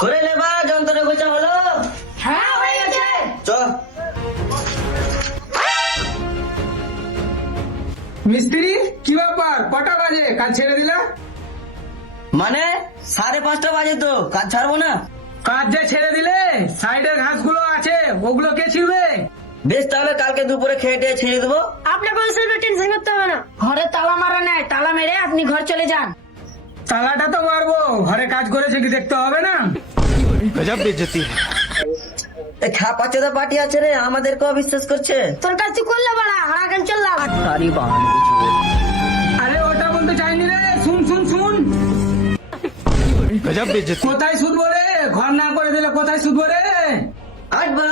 করে নেবা যন্ত্র গোছা হলো? হ্যাঁ হয়ে গেছে। চ। মিস্ত্রি কি ব্যাপার, কটা বাজে, কাজ ছেড়ে দিলা? মানে 5:30 বাজে তো কাজ ছাড়বো না? কাজ যে ছেড়ে দিলে, সাইডের ঘাসগুলো আছে ওগুলো কে ছিড়বে? বেশ তাহলে কালকে দুপুরে খেয়ে টেয়ে ছিঁড়ে দেবো। আপনাকে ওই সব টেনশন করতে হবে না, ঘরে তালা মারা নাই, তালা মেরে আপনি ঘর চলে যান। তালাটা তো মারবো, ঘরে কাজ করেছে কি দেখতে হবে না? गजब बेइज्जती है। খাপাচ্ছে তো পার্টি আছে রে, আমাদেরকেও বিশ্বাস করছে। তোর কাছে করলে বলা হারাগান চললাম। সারি বাহানি কিছু। আরে ওটা বলতে চাইনি রে, শুন শুন শুন। गजब बेइज्जती। কোথায় শুধবো রে, ঘর না করে দিলে কোথায় শুধবো রে? আট বা।